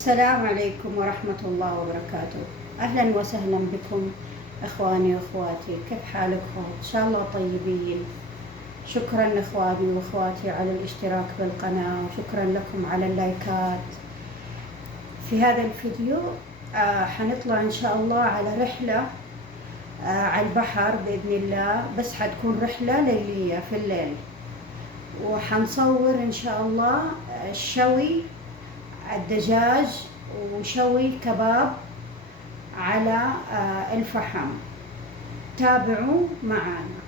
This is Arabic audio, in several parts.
السلام عليكم ورحمة الله وبركاته. أهلا وسهلا بكم إخواني وأخواتي، كيف حالكم؟ إن شاء الله طيبين. شكرا إخواني وأخواتي على الاشتراك بالقناة، وشكرا لكم على اللايكات. في هذا الفيديو حنطلع إن شاء الله على رحلة على البحر بإذن الله، بس حتكون رحلة ليلية في الليل، وحنصور إن شاء الله شوي الدجاج وشوي كباب على الفحم. تابعوا معنا.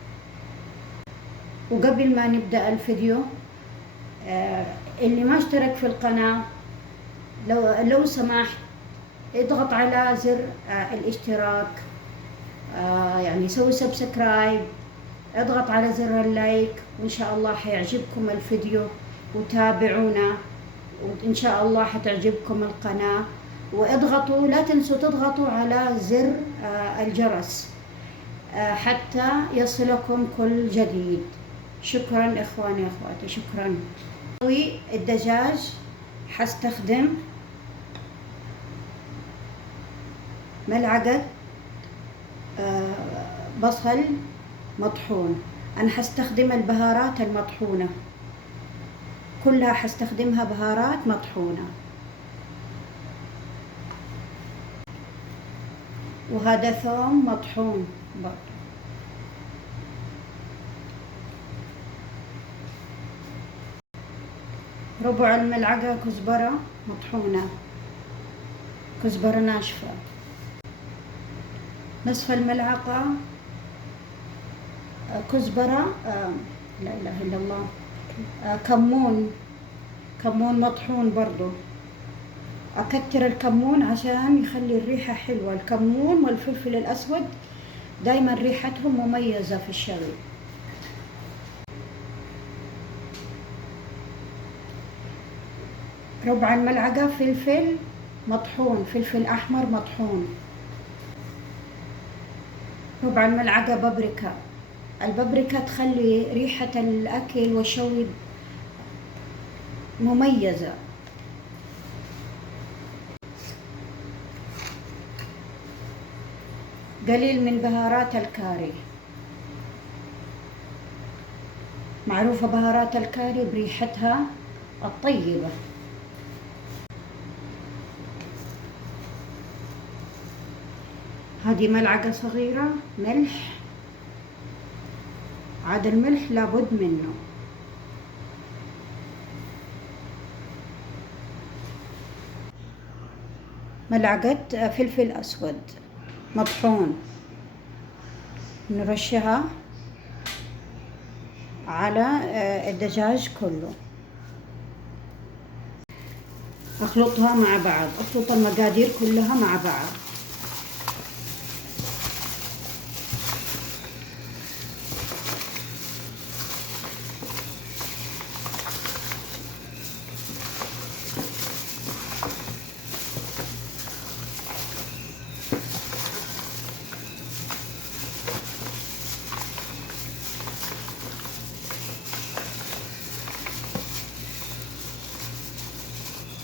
وقبل ما نبدأ الفيديو، اللي ما اشترك في القناة لو سمحت اضغط على زر الاشتراك، يعني سوي سبسكرايب، اضغط على زر اللايك، وإن شاء الله حيعجبكم الفيديو. وتابعونا، وإن شاء الله حتعجبكم القناة. واضغطوا، لا تنسوا تضغطوا على زر الجرس حتى يصلكم كل جديد. شكرا إخواني أخواتي، شكرا. الدجاج حستخدم ملعقة بصل مطحون. أنا حستخدم البهارات المطحونة كلها، حستخدمها بهارات مطحونة. وهذا ثوم مطحون برضه. ربع الملعقة كزبرة مطحونة، كزبرة ناشفة. نصف الملعقة كزبرة لا إله إلا الله، كمون مطحون برضو. أكتر الكمون عشان يخلي الريحة حلوة. الكمون والفلفل الأسود دايما ريحتهم مميزة في الشوي. ربع الملعقة فلفل مطحون، فلفل أحمر مطحون. ربع الملعقة بابريكا. البابريكا تخلي ريحة الأكل والشوي مميزة. قليل من بهارات الكاري. معروفة بهارات الكاري بريحتها الطيبة. هذه ملعقة صغيرة ملح. عاد الملح لابد منه. ملعقة فلفل أسود مطحون، نرشها على الدجاج كله. أخلطها مع بعض، أخلط المقادير كلها مع بعض.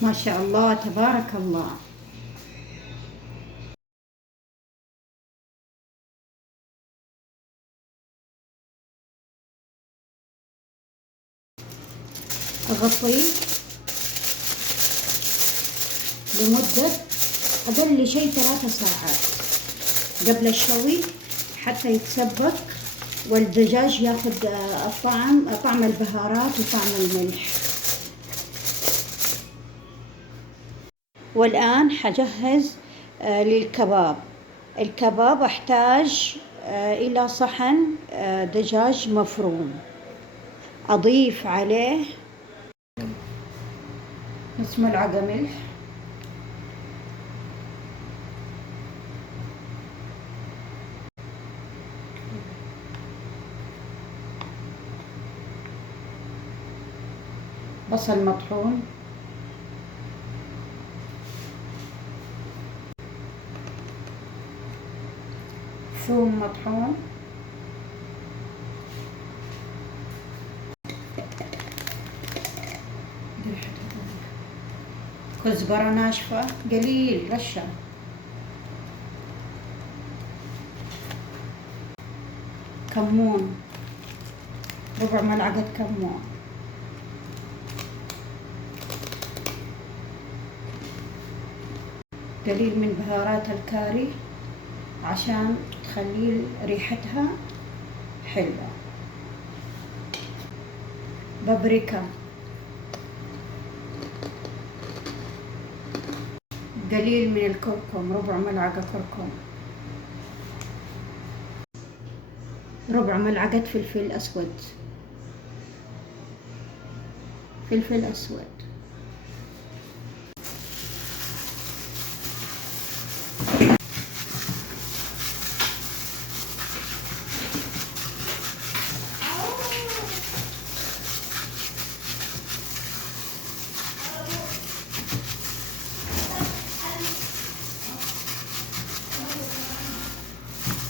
ما شاء الله تبارك الله. أغطيه لمدة أقل شيء 3 ساعات قبل الشوي، حتى يتسبك والدجاج ياخد طعم البهارات وطعم الملح. والآن حجهز للكباب. الكباب أحتاج إلى صحن دجاج مفروم. أضيف عليه نص ملعقة ملح، بصل مطحون، ثوم مطحون، كزبرة ناشفة قليل رشة، كمون ربع ملعقة كمون، قليل من بهارات الكاري عشان تخلي ريحتها حلوة، بابريكا، قليل من الكركم ربع ملعقة كركم، ربع ملعقة فلفل أسود، فلفل أسود،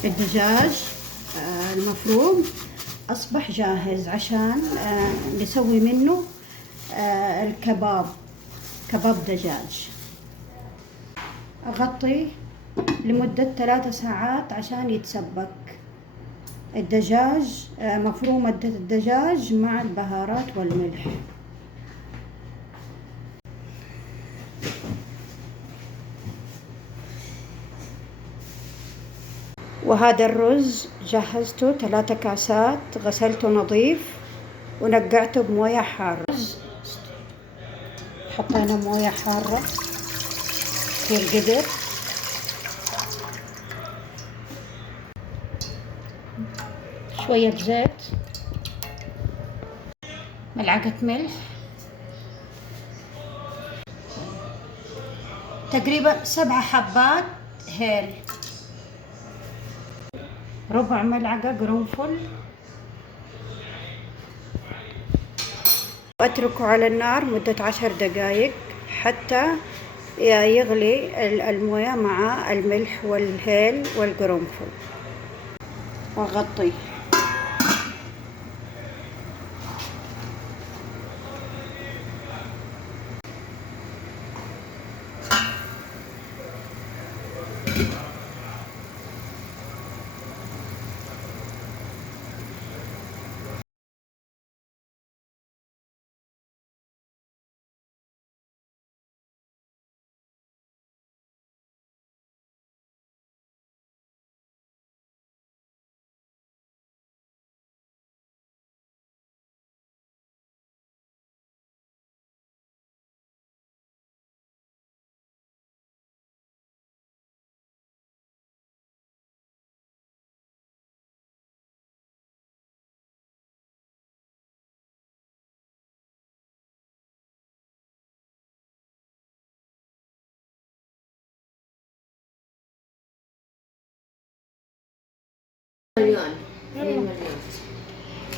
الدجاج المفروم أصبح جاهز عشان نسوي منه الكباب، كباب دجاج. أغطي لمدة 3 ساعات عشان يتسبك الدجاج، مفرومة الدجاج مع البهارات والملح. وهذا الرز جهزته 3 كاسات، غسلته نظيف ونقعته بموية حارة. حطينا موية حارة في القدر، شوية زيت، ملعقة ملح، تقريبا 7 حبات هيل، ربع ملعقة قرنفل، وأتركه على النار مدة 10 دقائق حتى يغلي الموية مع الملح والهيل والقرنفل، وأغطيه.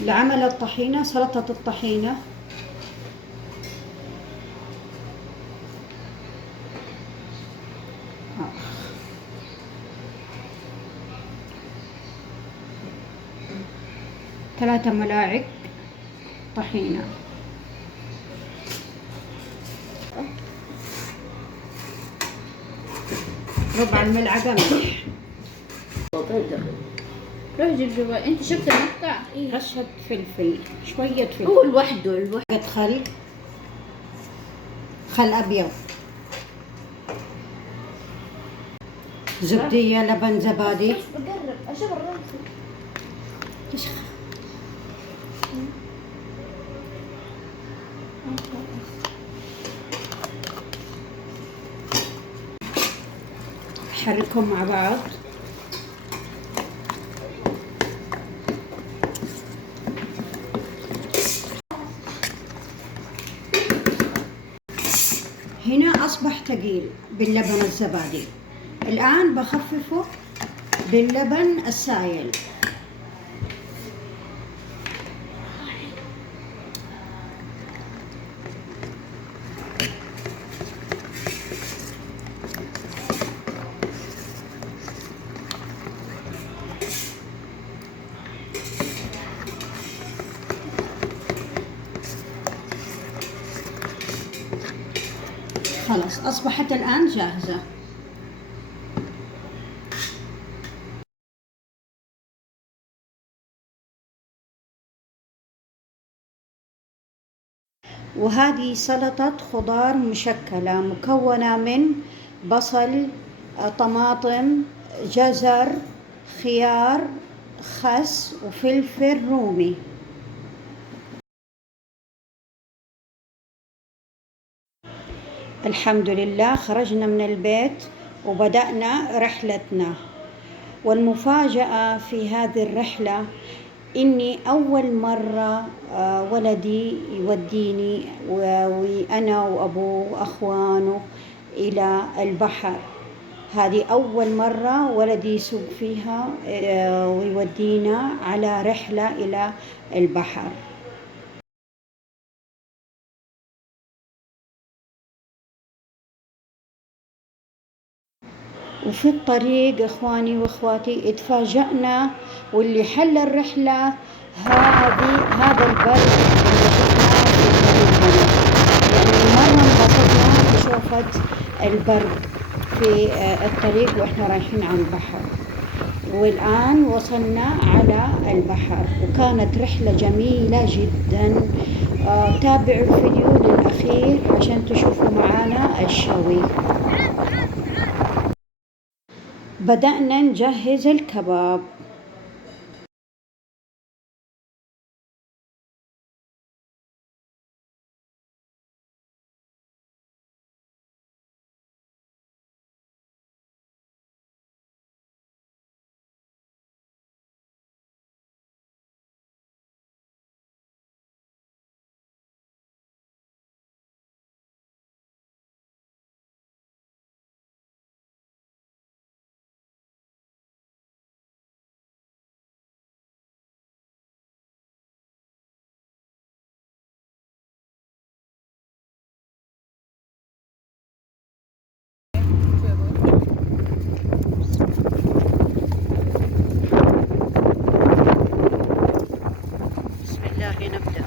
لعمل الطحينة، سلطة الطحينة، ثلاثة ملاعق طحينة، ربع الملعقة ملح، روح جيب جوال. انت شفت المقطع؟ إيه؟ رشة فلفل، شوية فلفل، هو لوحده خل أبيض، زبدية، لبن، زبادي. بقرب اشوف الرمز. حركهم مع بعض. هنا أصبح ثقيل باللبن الزبادي، الآن بخففه باللبن السائل. خلاص أصبحت الآن جاهزة. وهذه سلطة خضار مشكلة مكونة من بصل، طماطم، جزر، خيار، خس وفلفل رومي. الحمد لله خرجنا من البيت وبدأنا رحلتنا. والمفاجأة في هذه الرحلة إني أول مرة ولدي يوديني وأنا وأبوه وأخوانه إلى البحر. هذه أول مرة ولدي يسوق فيها ويودينا على رحلة إلى البحر. وفي الطريق إخواني وإخواتي اتفاجأنا، واللي حل الرحلة هذا البرد اللي شفناه في طريقنا. يعني مرة انبسطنا بشوفة البرد في الطريق وإحنا رايحين على البحر. والآن وصلنا على البحر وكانت رحلة جميلة جدا. تابعوا الفيديو للأخير عشان تشوفوا معانا الشوي. بدأنا نجهز الكباب. بسم الله نبدأ.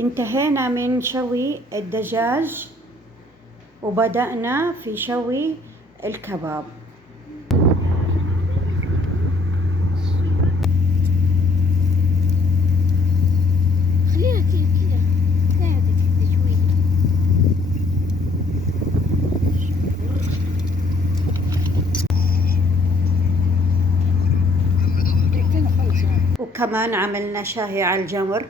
انتهينا من شوي الدجاج وبدأنا في شوي الكباب. خليها كذا ساعدك التجويد. وكمان عملنا شاهي على الجمر.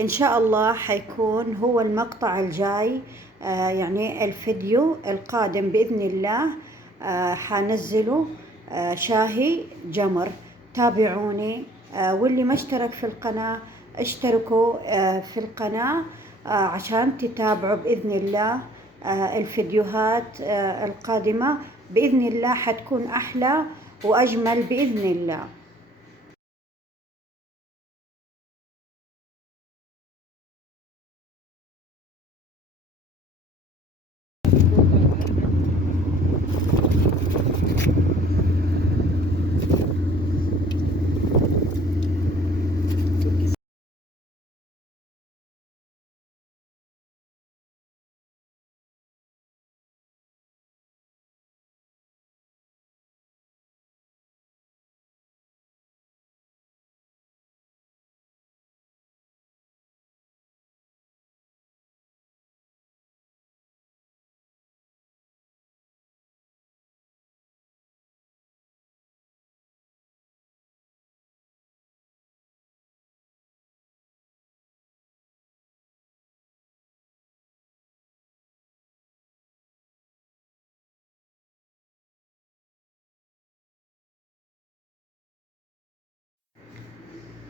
إن شاء الله حيكون هو المقطع الجاي، يعني الفيديو القادم بإذن الله حنزله شاهي جمر. تابعوني، واللي ما اشترك في القناة اشتركوا في القناة عشان تتابعوا بإذن الله الفيديوهات القادمة. بإذن الله حتكون أحلى وأجمل بإذن الله.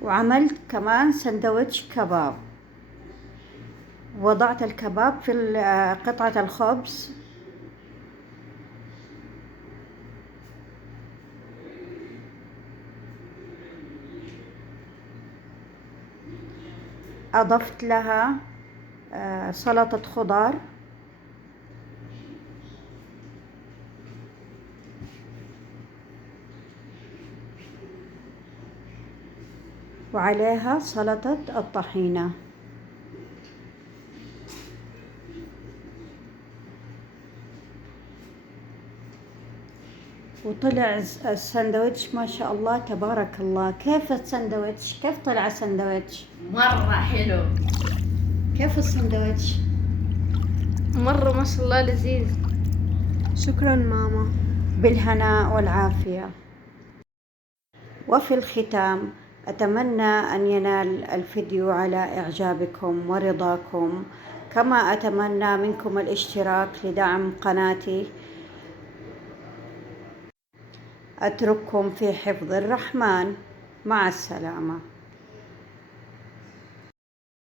وعملت كمان سندويتش كباب. وضعت الكباب في قطعة الخبز، أضفت لها سلطة خضار، وعليها سلطة الطحينة. وطلع الساندويتش ما شاء الله تبارك الله. كيف الساندويتش؟ كيف طلع الساندويتش؟ مرة حلو. كيف الساندويتش؟ مرة ما شاء الله لذيذ. شكرا ماما. بالهناء والعافية. وفي الختام أتمنى أن ينال الفيديو على إعجابكم ورضاكم، كما أتمنى منكم الاشتراك لدعم قناتي. أترككم في حفظ الرحمن. مع السلامة.